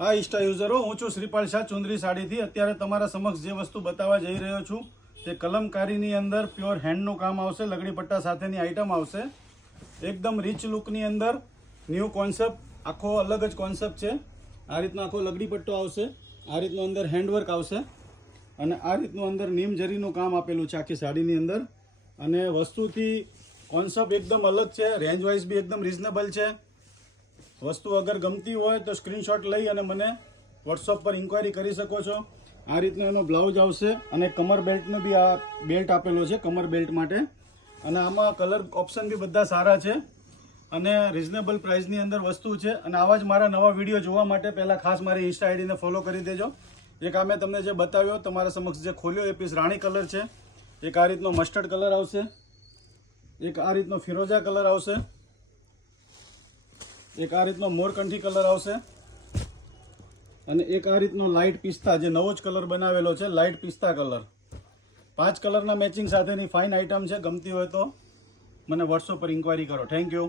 હા ઇન્સ્ટા યુઝરો, હું છું શ્રીપાલ શાહ ચુંદરી સાડીથી. અત્યારે તમારા સમક્ષ જે વસ્તુ બતાવવા જઈ રહ્યો છું તે કલમકારીની અંદર પ્યોર હેન્ડનું કામ આવશે. લગડી પટ્ટા સાથેની આઈટમ આવશે. એકદમ રીચ લુકની અંદર ન્યૂ કોન્સેપ્ટ, આખો અલગ જ કોન્સેપ્ટ છે. આ રીતનો આખો લગડી પટ્ટો આવશે, આ રીતનું અંદર હેન્ડવર્ક આવશે અને આ રીતનું અંદર નીમ જરીનું કામ આપેલું છે આખી સાડીની અંદર. અને વસ્તુથી કોન્સેપ્ટ એકદમ અલગ છે, રેન્જ વાઇઝ બી એકદમ રિઝનેબલ છે. વસ્તુ અગર ગમતી હોય તો સ્ક્રીનશોટ લઈ અને મને વોટ્સઅપ પર ઇન્ક્વાયરી કરી શકો છો. આ રીતનો એનો બ્લાઉઝ આવશે અને કમર બેલ્ટનો બી આ બેલ્ટ આપેલો છે કમર બેલ્ટ માટે. અને આમાં કલર ઓપ્શન બી બધા સારા છે અને રિઝનેબલ પ્રાઇસની અંદર વસ્તુ છે. અને આવા જ મારા નવા વિડીયો જોવા માટે પહેલાં ખાસ મારી ઇન્સ્ટા આઈડીને ફોલો કરી દેજો. એક આ મેં તમને જે બતાવ્યો તમારા સમક્ષ જે ખોલ્યો એ પીસ રાણી કલર છે. એક આ રીતનો મસ્ટર્ડ કલર આવશે, એક આ રીતનો ફિરોઝા કલર આવશે, એક આ રીતનો મોરકંઠી કલર આવશે અને એક આ રીતનો લાઇટ પિસ્તા, જે નવો જ કલર બનાવેલો છે, લાઇટ પિસ્તા કલર. 5 કલરના મેચિંગ સાથેની ફાઇન આઇટમ છે. ગમતી હોય તો મને વોટ્સઅપ પર ઇન્ક્વાયરી કરો. Thank you.